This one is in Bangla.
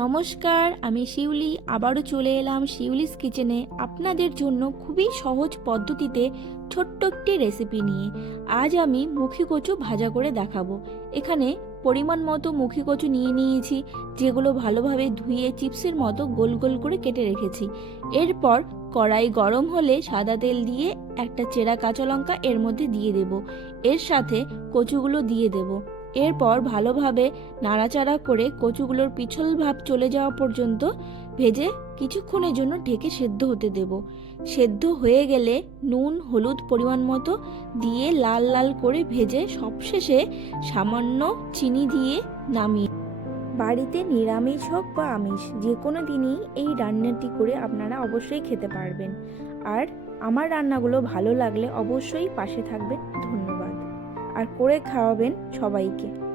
নমস্কার, আমি শিউলি আবারও চলে এলাম শিউলিস কিচেনে আপনাদের জন্য খুবই সহজ পদ্ধতিতে ছোট্ট একটি রেসিপি নিয়ে। আজ আমি মুখী কচু ভাজা করে দেখাবো। এখানে পরিমাণ মতো মুখী কচু নিয়ে নিয়েছি, যেগুলো ভালোভাবে ধুয়ে চিপসের মতো গোল গোল করে কেটে রেখেছি। এরপর কড়াই গরম হলে সাদা তেল দিয়ে একটা চেরা কাঁচা লঙ্কা এর মধ্যে দিয়ে দেব। এর সাথে কচুগুলো দিয়ে দেব। এরপর ভালোভাবে নাড়াচাড়া করে কচুগুলোর পিছল ভাব চলে যাওয়া পর্যন্ত ভেজে কিছুক্ষণের জন্য ঢেকে সেদ্ধ হতে দেব। সেদ্ধ হয়ে গেলে নুন হলুদ পরিমাণ মতো দিয়ে লাল লাল করে ভেজে সবশেষে সামান্য চিনি দিয়ে নামিয়ে। বাড়িতে নিরামিষ হোক বা আমিষ, যে কোনো দিনই এই রান্নাটি করে আপনারা অবশ্যই খেতে পারবেন। আর আমার রান্নাগুলো ভালো লাগলে অবশ্যই পাশে থাকবেন। ধন্যবাদ। আর করে খাওয়াবেন সবাইকে।